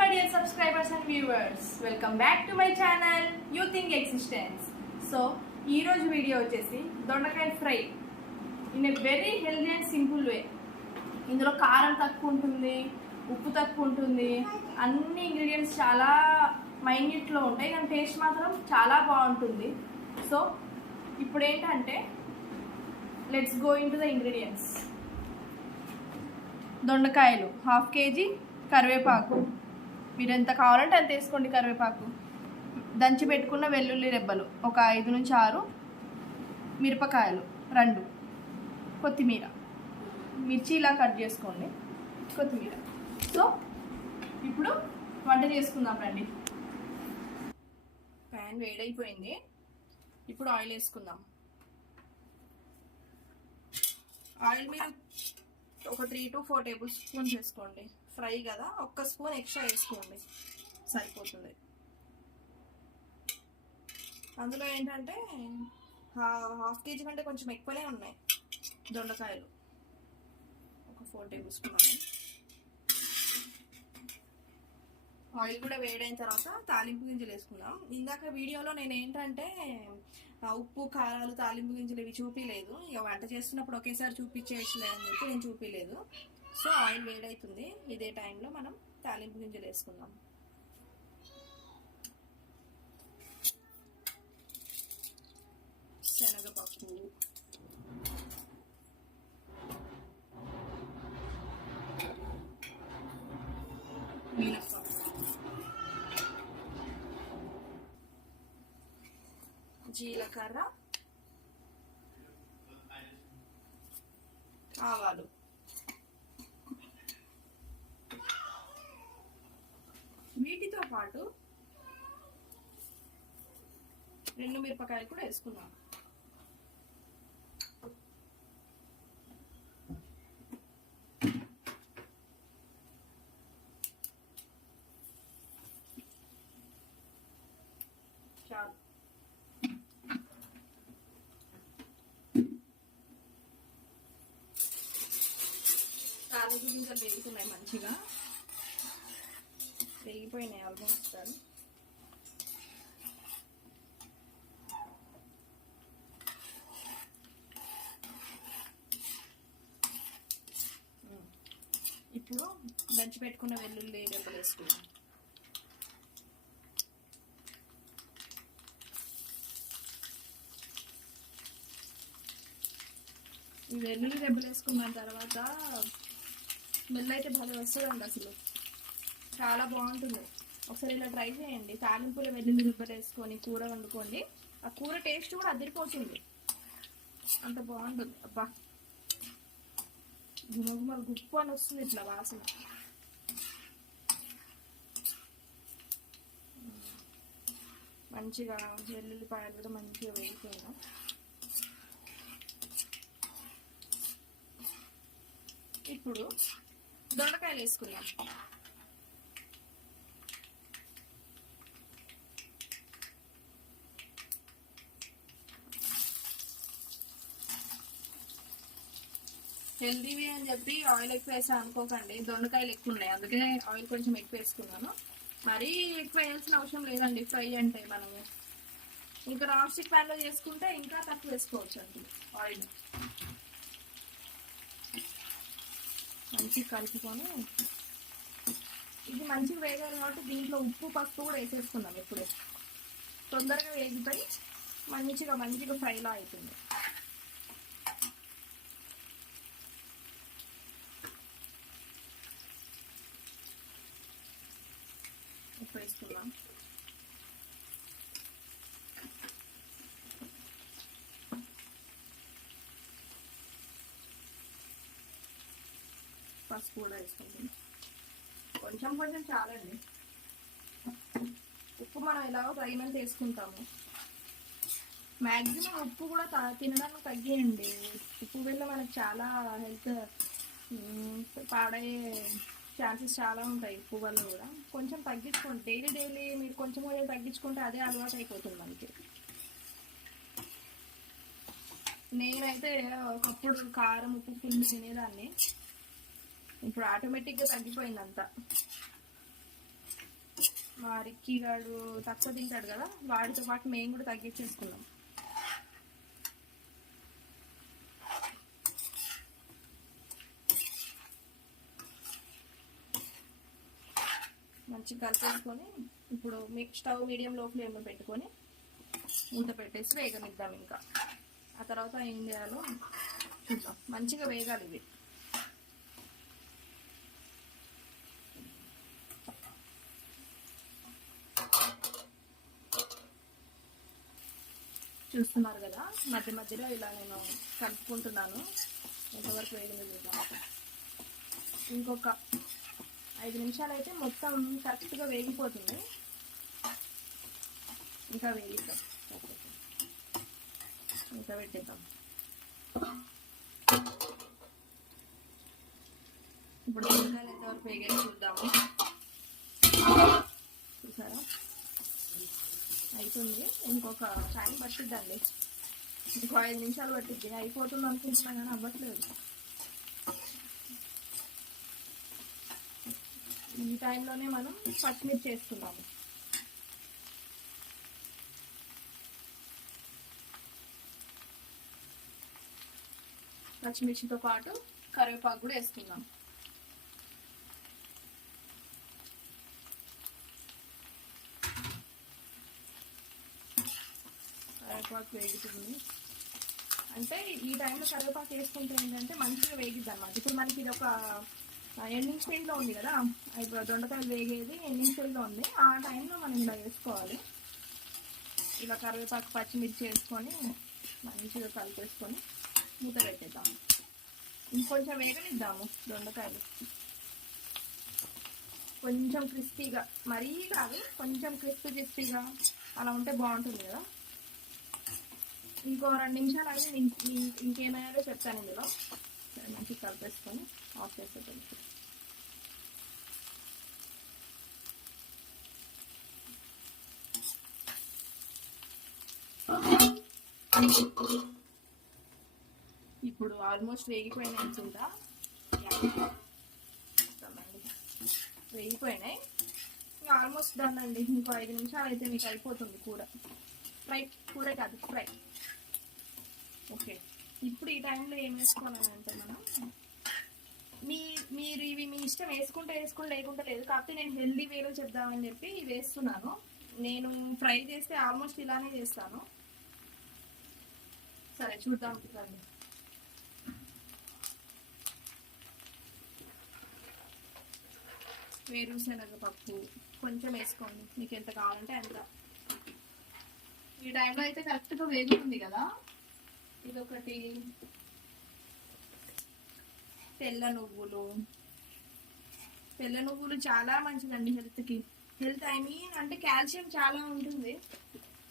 My dear subscribers and viewers welcome back to my channel you Think existence so ఈరోజు video వచ్చేసి దొండకాయ fry. In a very healthy and simple way ఇందులో కారం తక్కువ ఉంటుంది ఉప్పు తక్కువ ఉంటుంది. అన్ని ఇంగ్రీడియంట్స్ చాలా మైన్యూట్లో ఉంటాయి. కానీ టేస్ట్ మాత్రం చాలా బాగుంటుంది. సో ఇప్పుడు ఏంటంటే let's go into the ingredients దొండకాయలు హాఫ్ కేజీ కరివేపాకు. మీరు ఎంత కావాలంటే అంత వేసుకోండి కరివేపాకు. దంచి పెట్టుకున్న వెల్లుల్లి రెబ్బలు ఒక ఐదు నుంచి ఆరు మిరపకాయలు రెండు కొత్తిమీర. మిర్చి ఇలా కట్ చేసుకోండి కొత్తిమీర. సో ఇప్పుడు వంట చేసుకుందాం రండి. ప్యాన్ వేడైపోయింది. ఇప్పుడు ఆయిల్ వేసుకుందాం. ఆయిల్ మీరు ఒక three to four tablespoons వేసుకోండి. ఫ్రై కదా ఒక్క స్పూన్ ఎక్స్ట్రా వేసుకోండి. సరిపోతుంది. అందులో ఏంటంటే హాఫ్ కేజీ కంటే కొంచెం ఎక్కువనే ఉన్నాయి దొండకాయలు. ఒక ఫోర్ టేబుల్ స్పూన్ ఆయిల్ కూడా వేడైన తర్వాత తాలింపు గింజలు వేసుకున్నాం ఇందాక వీడియోలో నేను ఏంటంటే ఉప్పు కారాలు తాలింపు గింజలు ఇవి చూపించలేదు ఇక వంట చేస్తున్నప్పుడు ఒకేసారి చూపించేసలే అని చెప్పి నేను చూపించలేదు సో ఆయిల్ వేడవుతుంది ఇదే టైంలో మనం తాలింపు గింజలు వేసుకుందాం. శనగపప్పు. మినప్పప్పు. జీలకర్ర ఆవాలు వీటితో పాటు రెండు మిరపకాయలు కూడా వేసుకున్నాను. చాలు. తాలింపు గింజలు వేగుతున్నాయి మంచిగా. వేగిపోయినాయి ఆల్మోస్ట్ ఇప్పుడు దంచి పెట్టుకున్న వెల్లుల్లి రెబ్బలు వేసుకున్నాం ఈ వెల్లుల్లి రెబ్బలు వేసుకున్న తర్వాత స్మెల్ అయితే భలే వస్తుందండి అసలు. చాలా బాగుంటుంది. ఒకసారి ఇలా ట్రై చేయండి. తాలింపులో వెల్లుల్లి రెబ్బలు వేసుకొని కూర వండుకోండి. ఆ కూర టేస్ట్ కూడా అదిరిపోతుంది. అంత బాగుంటుంది. అబ్బా. గుమగుమ గుప్పు అని వస్తుంది ఇట్లా వాసన. మంచిగా వెల్లుల్లిపాయలు కూడా మంచిగా వేగిపోయినా ఇప్పుడు దొండకాయలు వేసుకుందాం. హెల్దీవి అని చెప్పి ఆయిల్ ఎక్కువ వేసా అనుకోకండి. దొండకాయలు ఎక్కువ ఉన్నాయి. అందుకే ఆయిల్ కొంచెం ఎక్కువ వేసుకున్నాను. మరీ ఎక్కువ వేయాల్సిన అవసరం లేదండి ఫ్రై అంటే మనము. ఇంకా నాన్ స్టిక్ ప్యాన్లో చేసుకుంటే ఇంకా తక్కువ వేసుకోవచ్చు అండి ఆయిల్. మంచిగా కలుపుకొని ఇది మంచిగా వేగాలి కాబట్టి దీంట్లో ఉప్పు పసుపు కూడా వేసేసుకుందాం ఇప్పుడే. తొందరగా వేగిపోయి మంచిగా మంచిగా ఫ్రైలా అవుతుంది ఉప్పు వేసుకుందాం పసుపు కూడా వేసుకుంటాం కొంచెం కొంచెం చాలండి. ఉప్పు మనం ఎలాగో తగినంత వేసుకుంటాము. మ్యాక్సిమం ఉప్పు కూడా తా- తినడానికి తగ్గియండి. ఉప్పు వల్ల మనకు చాలా హెల్త్ పాడయ్యే ఛాన్సెస్ చాలా ఉంటాయి ఉప్పు వల్ల కూడా. కొంచెం తగ్గించుకోండి. డైలీ డైలీ మీరు కొంచెం కొంచెం తగ్గించుకుంటే అదే అలవాటు అయిపోతుంది మనకి. నేనైతే ఒకప్పుడు కారం ఉప్పు ఫుల్ తినేదాన్ని. ఇప్పుడు ఆటోమేటిక్గా తగ్గిపోయింది అంతా మా రిక్కీ తక్కువ తింటాడు కదా వాడితో పాటు మేము కూడా తగ్గించేసుకున్నాం. మంచిగా కలిపేసుకొని ఇప్పుడు మీకు స్టవ్ మీడియం లో ఫ్లేమ్లో పెట్టుకొని మూత పెట్టేసి వేగనిద్దాం ఇంకా. ఆ తర్వాత ఏం చేయాలో చూద్దాం. మంచిగా వేగాలి ఇవి చూస్తున్నారు కదా మధ్య మధ్యలో ఇలా నేను కలుపుకుంటున్నాను ఎంతవరకు వేగింది చూద్దాం ఇంకొక ఐదు నిమిషాలు అయితే మొత్తం కరెక్ట్గా వేగిపోతుంది. ఇంకా వేగిద్దాం ఇంకా పెట్టేద్దాం. ఇప్పుడు కూరగాయలు ఎంతవరకు వేగాయి చూద్దాము. చూసారా? అవుతుంది ఇంకొక టైం పట్టిద్దండి. ఇంకో ఐదు నిమిషాలు పట్టిద్ది. అయిపోతుంది అనుకుంటున్నా కానీ అవ్వట్లేదు. ఈ టైంలోనే మనం పచ్చిమిర్చి వేసుకున్నాము పచ్చిమిర్చితో పాటు కరివేపాకు కూడా వేసుకున్నాం కరివేపాకు వేగుతుంది. అంటే ఈ టైంలో కరివేపాకు వేసుకుంటే ఏంటంటే మంచిగా వేగిద్ది అనమాట ఇప్పుడు మనకి ఇది ఒక ఎండింగ్ స్టేజ్లో ఉంది కదా. ఇప్పుడు దొండకాయలు వేగేది ఎండింగ్ స్టేజ్లో ఉంది. ఆ టైంలో మనం ఇలా వేసుకోవాలి. ఇలా కరివేపాకు పచ్చిమిర్చి వేసుకొని మంచిగా కలిపేసుకొని మూత పెట్టేద్దాము ఇంకొంచెం వేగనిద్దాము దొండకాయలు. కొంచెం క్రిస్పీగా మరీ కాదు కొంచెం క్రిస్పీ క్రిస్పీగా అలా ఉంటే బాగుంటుంది కదా. ఇంకో రెండు నిమిషాలు అయితే ఇంకేమైనా చెప్తాను ఇందులో. సరే మంచిగా కలిపేసుకొని ఆఫ్ చేసేటప్పుడు ఇప్పుడు ఆల్మోస్ట్ వేగిపోయినాయి చూడ వేగిపోయినాయి. ఇంకా ఆల్మోస్ట్ డన్ అండి. ఇంకో ఐదు నిమిషాలు అయితే మీకు అయిపోతుంది కూర. ఫ్రై కూర కాదు ఫ్రై. ఓకే. ఇప్పుడు ఈ టైంలో ఏం వేసుకోవాలంటే మనం మీ మీరు ఇవి మీ ఇష్టం వేసుకుంటే వేసుకుంటే లేకుంటే లేదు. కాకపోతే నేను హెల్దీ వేలో చెప్దామని చెప్పి ఇవి వేస్తున్నాను. నేను ఫ్రై చేస్తే ఆల్మోస్ట్ ఇలానే చేస్తాను. సరే చూద్దాం రండి వేరుశనగ పప్పు కొంచెం వేసుకోండి. మీకు ఎంత కావాలంటే అంత. ఈ టైంలో అయితే కరెక్ట్గా వేగుతుంది కదా? ఇదొకటి. తెల్ల నువ్వులు. తెల్ల నువ్వులు చాలా మంచిదండి హెల్త్కి. హెల్త్ ఐ మీన్ అంటే కాల్షియం చాలా ఉంటుంది.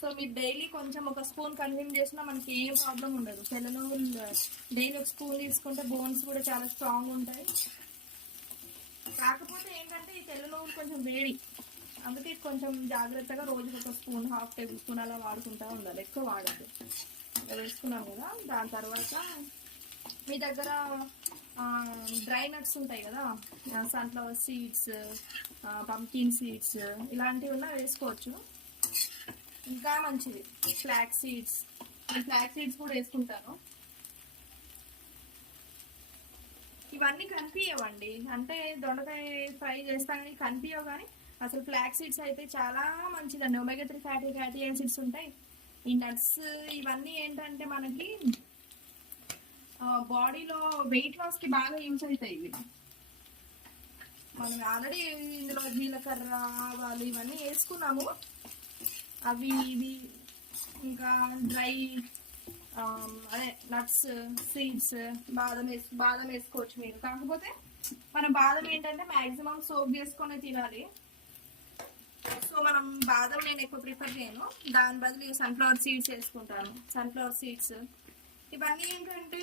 సో మీరు డైలీ కొంచెం ఒక స్పూన్ కన్జ్యూమ్ చేసినా మనకి ఏం ప్రాబ్లం ఉండదు. తెల్ల నువ్వులు డైలీ ఒక స్పూన్ తీసుకుంటే బోన్స్ కూడా చాలా స్ట్రాంగ్ ఉంటాయి. కాకపోతే ఏంటంటే ఈ తెల్ల నువ్వులు కొంచెం వేడి. అందుకే కొంచెం జాగ్రత్తగా రోజుకి ఒక స్పూన్ హాఫ్ టేబుల్ స్పూన్ అలా వాడుకుంటా ఉండాలి. ఎక్కువ వాడద్దు. వేసుకున్నాం కదా దాని తర్వాత మీ దగ్గర డ్రై నట్స్ ఉంటాయి కదా సన్ఫ్లవర్ సీడ్స్ పంకిన్ సీడ్స్ ఇలాంటివి ఉన్నా వేసుకోవచ్చు. ఇంకా మంచిది. ఫ్లాక్ సీడ్స్ నేను ఫ్లాక్ సీడ్స్ కూడా వేసుకుంటాను. ఇవన్నీ కనిపించవండి అంటే దొండకాయ ఫ్రై చేస్తానని కనిపించవు కానీ అసలు ఫ్లాక్ సీడ్స్ అయితే చాలా మంచిదండి. Omega three fatty fatty acids ఉంటాయి? ఈ నట్స్ ఇవన్నీ ఏంటంటే మనకి బాడీలో వెయిట్ లాస్కి బాగా యూజ్ అవుతాయి ఇవి. మనం ఆల్రెడీ ఇందులో జీలకర్ర ఆవాలు ఇవన్నీ వేసుకున్నాము. అవి ఇవి ఇంకా డ్రై అదే నట్స్ సీడ్స్ బాదం వేసు బాదం వేసుకోవచ్చు మీరు. కాకపోతే మన బాదం ఏంటంటే మ్యాక్సిమం సోప్ చేసుకొని తినాలి. సో మనం బాదం నేను ఎక్కువ ప్రిఫర్ చేయను. దాని బదులు సన్ఫ్లవర్ సీడ్స్ వేసుకుంటాను. సన్ఫ్లవర్ సీడ్స్ ఇవన్నీ ఏంటంటే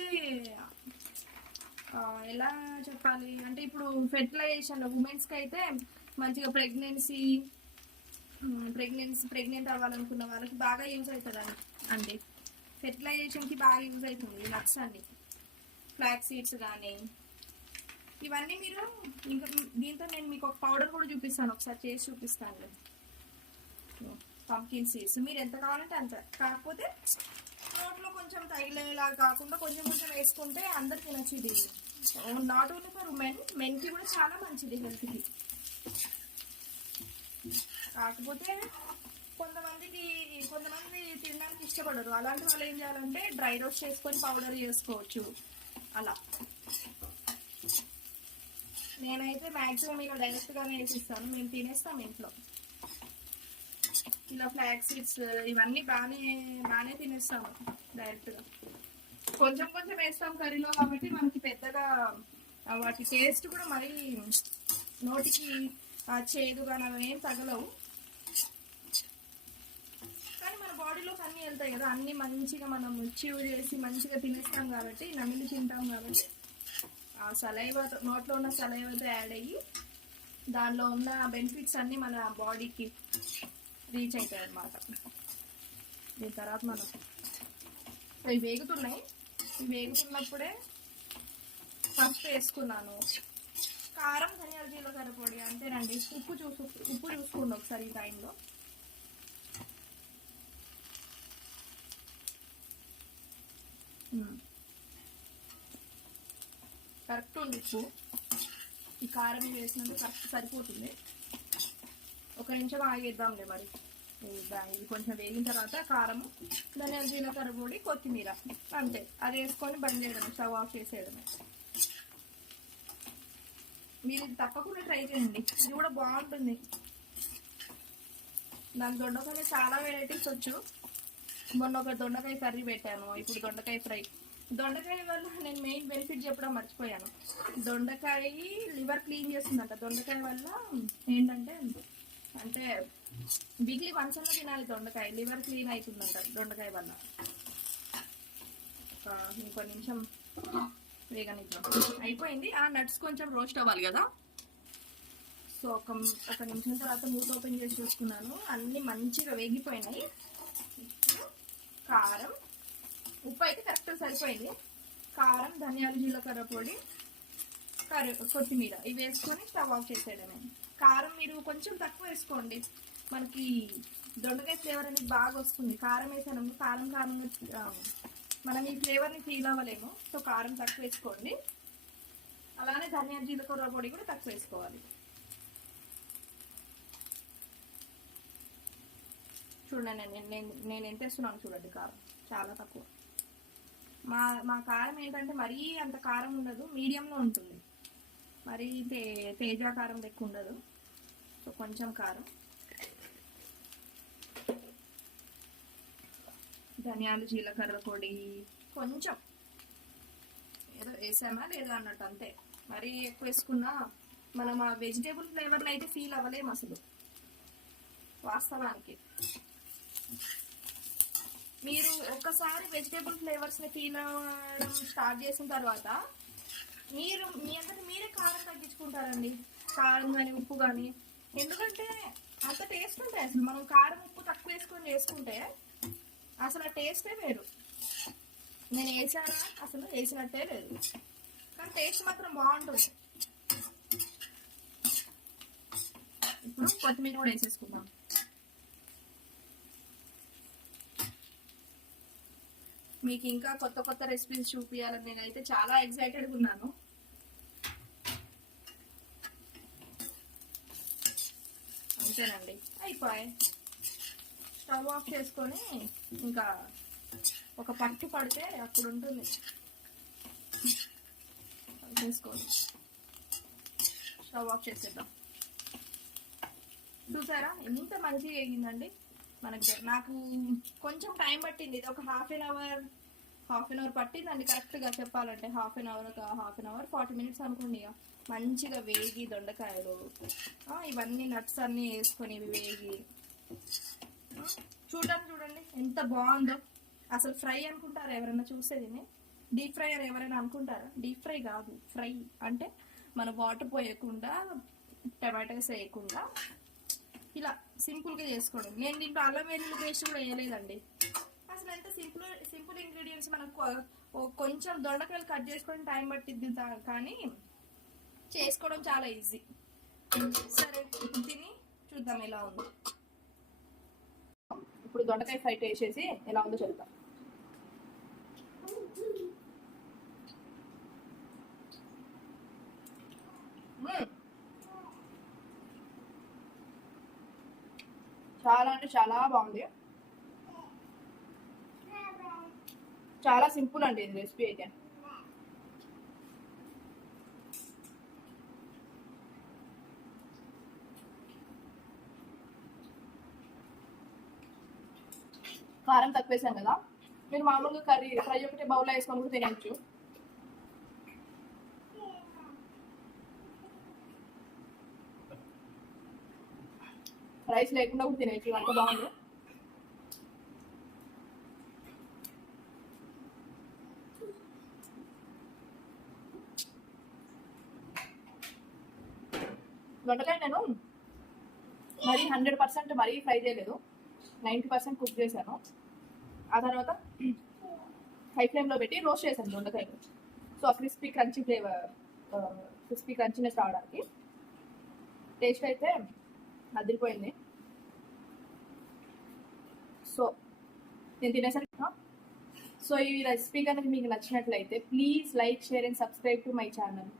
ఎలా చెప్పాలి? అంటే ఇప్పుడు ఫెర్టిలైజేషన్ ఉమెన్స్కి అయితే మంచిగా ప్రెగ్నెన్సీ ప్రెగ్నెన్సీ ప్రెగ్నెంట్ అవ్వాలనుకున్న వాళ్ళకి బాగా యూజ్ అవుతుంది అండి. అండి ఫెర్టిలైజేషన్కి బాగా యూజ్ అవుతుంది ఈ నట్స్ అన్ని. ఫ్లాక్ సీడ్స్ కానీ ఇవన్నీ మీరు ఇంకా దీంతో నేను మీకు ఒక పౌడర్ కూడా చూపిస్తాను. ఒకసారి చేసి చూపిస్తాను పంకిన్ సీడ్స్ మీరు ఎంత కావాలంటే అంత. కాకపోతే నోట్లో కొంచెం తగిలేలా కాకుండా కొంచెం కొంచెం వేసుకుంటే అందరు తినచ్చు ఇది నాట్ ఓన్లీ ఫర్ ఉమెన్ మెన్కి కూడా చాలా మంచిది హెల్త్కి. కాకపోతే కొంతమందికి కొంతమంది తినడానికి ఇష్టపడరు. అలాంటి వాళ్ళు ఏం చేయాలంటే డ్రై రోస్ట్ చేసుకొని పౌడర్ చేసుకోవచ్చు. అలా. నేనైతే మ్యాక్సిమం ఇలా డైరెక్ట్గానే వేసిస్తాను మేము తినేస్తాం ఇంట్లో. ఇలా ఫ్లాక్ సీడ్స్ ఇవన్నీ బాగానే బాగానే తినేస్తాము డైరెక్ట్గా కొంచెం కొంచెం వేస్తాం కర్రీలో కాబట్టి మనకి పెద్దగా వాటి టేస్ట్ కూడా మరీ నోటికి ఆ, చేదు కానీ అవి ఏం తగలవు. కానీ మన బాడీలోకి అన్నీ వెళ్తాయి కదా. అన్నీ మంచిగా మనం చివ్ చేసి మంచిగా తినేస్తాం కాబట్టి నమిలి తింటాం కాబట్టి. సలైవ నోట్లో ఉన్న సలైవతో యాడ్ అయ్యి దానిలో ఉన్న బెనిఫిట్స్ అన్నీ మన బాడీకి రీచ్ అవుతాయి అనమాట దీని తర్వాత మనం ఇవి వేగుతున్నాయి. ఇవి వేగుతున్నప్పుడే ఫస్ట్ వేసుకున్నాను. కారం ధనియాల జీలకర్ర పొడి అంతేనండి. ఉప్పు చూసు ఉప్పు చూసుకోండి ఒకసారి ఈ టైంలో కరెక్ట్ ఉంది. ఉప్పు. ఈ కారం వేసినందుకు కరెక్ట్ సరిపోతుంది. ఒక నిమిషం ఆగేద్దాంలే మరి. ఇది కొంచెం వేగిన తర్వాత కారం ధనియాల జీలకర్ర పొడి కొత్తిమీర అంతే. అది వేసుకొని బంద్ చేయడం స్టవ్ ఆఫ్ చేసేయడమే. మీరు ఇది తప్పకుండా ట్రై చేయండి. ఇది కూడా బాగుంటుంది. నాకు దొండకాయ చాలా వెరైటీస్ వచ్చు. మొన్న ఒక దొండకాయ కర్రీ పెట్టాను. ఇప్పుడు దొండకాయ ఫ్రై. దొండకాయ వల్ల నేను మెయిన్ బెనిఫిట్ చెప్పడం మర్చిపోయాను. దొండకాయ లివర్ క్లీన్ చేస్తుందంట. దొండకాయ వల్ల ఏంటంటే అంటే వీక్లీ వన్స్ అన్న తినాలి దొండకాయ. లివర్ క్లీన్ అవుతుందంట దొండకాయ వల్ల. ఇంకో నిమిషం వేగనిద్దాం. అయిపోయింది. ఆ నట్స్ కొంచెం రోస్ట్ అవ్వాలి కదా. సో ఒక ఒక నిమిషం తర్వాత మూత ఓపెన్ చేసి చూసుకున్నాను. అన్నీ మంచిగా వేగిపోయినాయి. కారం ఉప్పు అయితే కరెక్ట్ సరిపోయింది. కారం ధనియాలు జీలకర్ర పొడి కర్రీ కొత్తిమీర ఇవి వేసుకొని స్టవ్ ఆఫ్ చేసేయడమే. కారం మీరు కొంచెం తక్కువ వేసుకోండి. మనకి దొండకాయ ఫ్లేవర్ అనేది బాగా వస్తుంది. కారం వేసాను కారం కారంగా మనం ఈ ఫ్లేవర్ని ఫీల్ అవ్వలేము. సో కారం తక్కువ వేసుకోండి. అలానే ధనియాల జీలకర్ర పొడి కూడా తక్కువ వేసుకోవాలి. చూడండి నేను నేను ఎంత వేస్తున్నాను చూడండి కారం. చాలా తక్కువ. మా మా కారం ఏంటంటే మరీ అంత కారం ఉండదు మీడియంలో ఉంటుంది. మరీ తే తేజ కారం లెక్క ఉండదు. సో కొంచెం కారం. ధనియాలు జీలకర్ర పొడి కొంచెం. ఏదో వేసామా లేదా అన్నట్టు అంతే. మరీ ఎక్కువ వేసుకున్నా మనం ఆ వెజిటేబుల్ ఫ్లేవర్లు అయితే ఫీల్ అవ్వలేము అసలు. వాస్తవానికి. మీరు ఒక్కసారి వెజిటేబుల్ ఫ్లేవర్స్ని అవ్వడం స్టార్ట్ చేసిన తర్వాత మీరు మీ అందరికి మీరే కారం తగ్గించుకుంటారండి. కారం కానీ ఉప్పు కానీ ఎందుకంటే అంత టేస్ట్ ఉంటాయి అసలు. మనం కారం ఉప్పు తక్కువ వేసుకొని చేసుకుంటే అసలు ఆ టేస్టే వేరు. నేను వేసానా? అసలు వేసినట్టే లేదు. కానీ టేస్ట్ మాత్రం బాగుంటుంది. ఇప్పుడు కొత్తిమీర కూడా వేసేసుకుందాం. మీకు ఇంకా కొత్త కొత్త రెసిపీస్ చూపించాలని నేనైతే చాలా ఎక్సైటెడ్గా ఉన్నాను. అంతేనండి. అయిపోయాయి. స్టవ్ ఆఫ్ చేసుకొని ఇంకా ఒక పట్టు పడితే అప్పుడు ఉంటుంది. చేసుకోండి స్టవ్ ఆఫ్ చేసేద్దాం. చూసారా ఎంత మంచిగా వేగిందండి? మనకి నాకు కొంచెం టైం పట్టింది. ఇది ఒక half an hour half an hour పట్టిందండి. కరెక్ట్గా చెప్పాలంటే హాఫ్ అన్ అవర్ ఒక half an hour forty minutes అనుకోండి ఇక మంచిగా వేగి దొండకాయలు ఇవన్నీ నట్స్ అన్నీ వేసుకొని ఇవి వేగి. చూడండి చూడండి ఎంత బాగుందో. అసలు ఫ్రై అనుకుంటారా ఎవరైనా చూసేది డీప్ ఫ్రై అని ఎవరైనా అనుకుంటారా? డీప్ ఫ్రై కాదు ఫ్రై. అంటే మన వాటర్ పోయకుండా టమాటోస్ వేయకుండా ఇలా సింపుల్గా చేసుకోవడం. నేను దీంట్లో అల్లం వెల్లుల్లి పేస్ట్ కూడా వేయలేదండి. అసలు ఎంత సింపుల్ సింపుల్ ఇంగ్రీడియంట్స్ మనకు కొంచెం దొండకాయలు కట్ చేసుకొని టైం పట్టిద్ది కానీ చేసుకోవడం చాలా ఈజీ. సరే తిని చూద్దాం ఎలా ఉందో. ఇప్పుడు దొండకాయ ఫ్రైట్ వేసేసి ఎలా ఉందో చెప్తాం. మ్మ్. చాలా అంటే చాలా బాగుంది. చాలా సింపుల్ అండి ఇది రెసిపీ అయితే. కారం తక్కువేసాం కదా. మీరు మామూలుగా కర్రీ ఫ్రై ఒకటి బౌల్లో వేసుకొని కూడా తినచ్చు. రైస్ లేకుండా కూడా తినేసి వంట బాగుంది? దొండకాయ నేను మరీ హండ్రెడ్ పర్సెంట్ మరీ ఫ్రై చేయలేదు. నైంటీ పర్సెంట్ కుక్ చేశాను. ఆ తర్వాత హై ఫ్లేమ్లో పెట్టి రోస్ట్ చేశాను దొండకాయలు. సో ఆ crispy crunchy flavour crispy crunchiness రావడానికి టేస్ట్ అయితే అదిరిపోయింది సో నేను తినేసరికి సో ఈ రెసిపీ కనుక మీకు నచ్చినట్లయితే please like share and subscribe to my channel